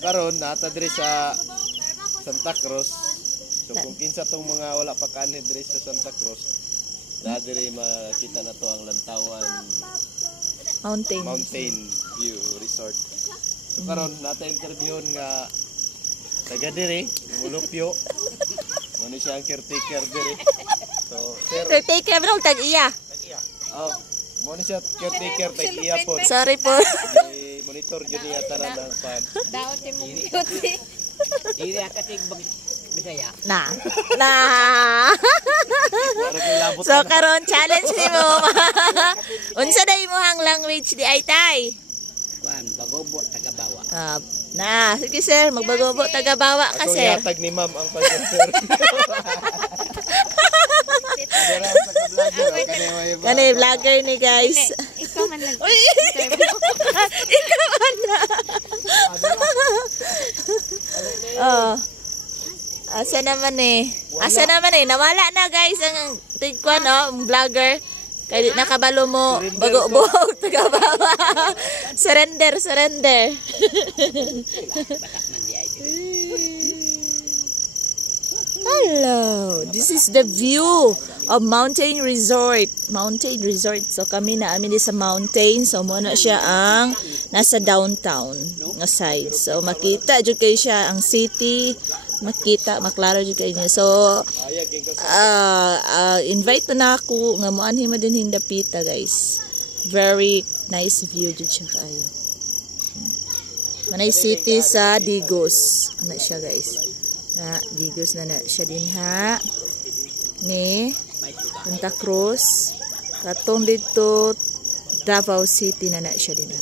karon nata diri sa Santa Cruz. So kung kinsa tong mga wala pa kanid diri sa Santa Cruz, diri makita na to ang Lantawan Mountain View Resort. So karon nata interviewon nga taga diri, Mulupyo. Muna siya ang caretaker diri. So, sir, Caretaker bro, tag-iya. oh, muna siya caretaker, tag-iya po. Sorry po. Monitor yun niya tanan ng pan. Daot si mo beauty. Dili ka tig Bisaya. Na. Para kay labot So karon challenge nimo. Unsa day mo hang language di ay tay? Kuan, Bagobo, Tagabawa. Na, sige sir, magbagobo taga-bawa ka ako sir. yatag ni ma'am ang pag-sir. Kani vlogger ni guys. Ikaw man lang. Uy! Ikaw na. Oh. Asa naman eh. Nawala na guys ang tigkwan no, vlogger. Kaya nakabalo mo bago taga-bawa. Surrender. Hello. This is the view of Mountain Resort. So kami na amin sa mountain. So muna siya ang nasa downtown nga side. So makita jud kay siya ang city. Maklaro jud kay niya. So invite pa na ako nga moanhi mo din hindapita guys. Very nice view jud siya kaayo. Manay city sa Digos. Ano siya guys? Digos na siya din ha. Ni Santa Cruz. Katong dito Davao City na siya din ha.